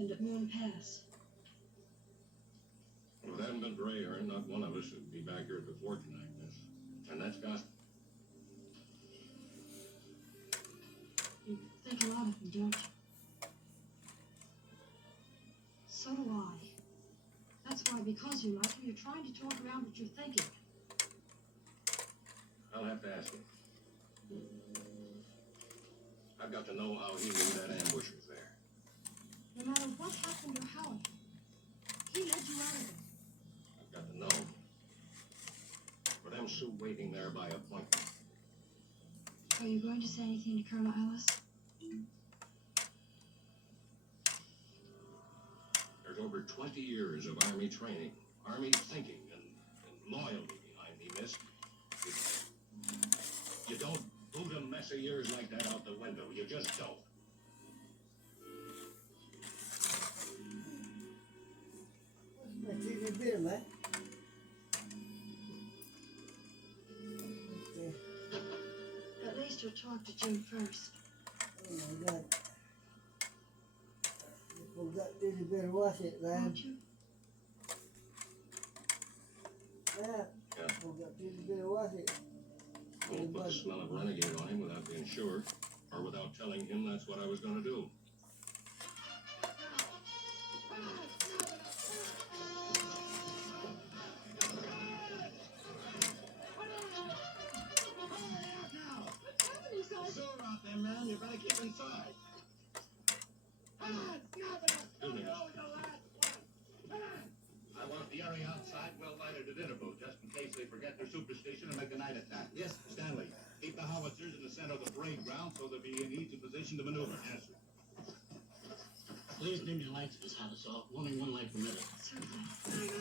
happened at Moon Pass. If it hadn't been for Ahern, not one of us would be back here at the fort tonight, miss. And that's gospel. You think a lot of them, don't you? So do I. That's why, because you like him, you're trying to talk around what you're thinking. I'll have to ask him. I've got to know how he knew that ambush was there. No matter what happened or how it happened, he led you out of it. I've got to know. For them Sioux waiting there by appointment. Are you going to say anything to Colonel Ellis? There's over 20 years of Army training, Army thinking, and loyalty behind me, miss. You don't boot a mess of years like that out the window. You just don't. What's my bill, man? Okay. At least you'll talk to Jim first. Oh my God. I forgot you better wash it, man. Won't you? Yeah. I forgot you better wash it. I won't put the smell of renegade on him without being sure, or without telling him that's what I was going to do. Out there, man. You better keep inside. I want the area outside well lighted at intervals, just in case they forget their superstition and make a night attack. Yes, Stanley. Keep the howitzers in the center of the parade ground so they'll be in easy position to maneuver. Yes, sir. Please dim your lights, Miss Hattersaw. Only one light permitted. Certainly.